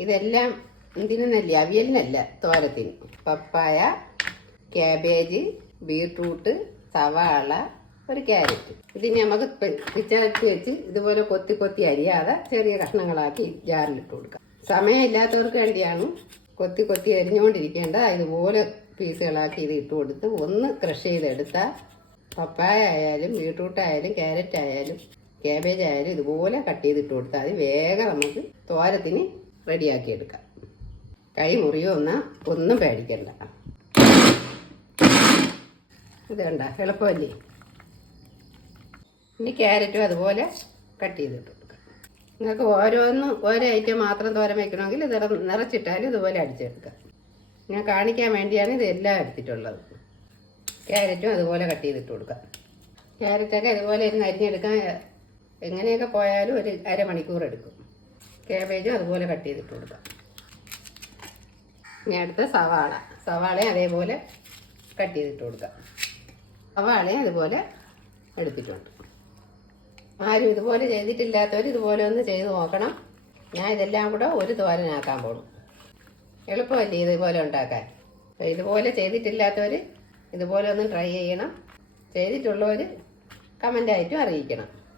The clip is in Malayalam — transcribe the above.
ഇതെല്ലാം എന്തിനല്ല, അവിയലിനല്ല, തോരത്തിന്. പപ്പായ, ക്യാബേജ്, ബീട്രൂട്ട്, സവാള, ഒരു ക്യാരറ്റ്. ഇതിന് നമുക്ക് പിച്ചാത്തി വെച്ച് ഇതുപോലെ കൊത്തി കൊത്തി അരിയാതെ ചെറിയ കഷ്ണങ്ങളാക്കി ജാറിലിട്ട് കൊടുക്കാം. സമയമില്ലാത്തവർക്ക് വേണ്ടിയാണ് കൊത്തി കൊത്തി അരിഞ്ഞുകൊണ്ടിരിക്കേണ്ട. ഇതുപോലെ പീസുകളാക്കി ഇത് ഇട്ട് കൊടുത്ത് ഒന്ന് ക്രഷ് ചെയ്തെടുത്താൽ പപ്പായ ആയാലും ബീട്രൂട്ട് ആയാലും ക്യാരറ്റ് ആയാലും ക്യാബേജ് ആയാലും ഇതുപോലെ കട്ട് ചെയ്തിട്ട് കൊടുത്താൽ അത് വേഗം നമുക്ക് തോരത്തിന് റെഡിയാക്കി എടുക്കാം. കൈ മുറിയോ ഒന്നും പേടിക്കണ്ട. ഇത് കണ്ട എളുപ്പമല്ലേ. ഇനി ക്യാരറ്റും അതുപോലെ കട്ട് ചെയ്തിട്ട് കൊടുക്കാം. നിങ്ങൾക്ക് ഓരോ ഐറ്റം മാത്രം തോരൻ വയ്ക്കണമെങ്കിൽ ഇത് നിറച്ചിട്ടാലും ഇതുപോലെ അടിച്ചെടുക്കാം. ഞാൻ കാണിക്കാൻ വേണ്ടിയാണ് ഇതെല്ലാം എടുത്തിട്ടുള്ളത്. ക്യാരറ്റും അതുപോലെ കട്ട് ചെയ്തിട്ട് കൊടുക്കാം. ക്യാരറ്റൊക്കെ ഇതുപോലെ ഇരുന്ന് അരിഞ്ഞെടുക്കാൻ എങ്ങനെയൊക്കെ പോയാലും ഒരു അരമണിക്കൂർ എടുക്കും. ക്യാബേജും അതുപോലെ കട്ട് ചെയ്തിട്ട് കൊടുക്കാം. ഇനി അടുത്ത സവാളയും അതേപോലെ കട്ട് ചെയ്തിട്ട് കൊടുക്കാം. സവാളയും അതുപോലെ എടുത്തിട്ടുണ്ട്. ആരും ഇതുപോലെ ചെയ്തിട്ടില്ലാത്തവർ ഇതുപോലെ ഒന്ന് ചെയ്ത് നോക്കണം. ഞാൻ ഇതെല്ലാം കൂടെ ഒരു തോരനാക്കാൻ പോകും. എളുപ്പമല്ലേ ഇതുപോലെ ഉണ്ടാക്കാൻ. ഇതുപോലെ ചെയ്തിട്ടില്ലാത്തവർ ഇതുപോലെ ഒന്ന് ട്രൈ ചെയ്യണം. ചെയ്തിട്ടുള്ളവർ കമൻ്റായിട്ടും അറിയിക്കണം.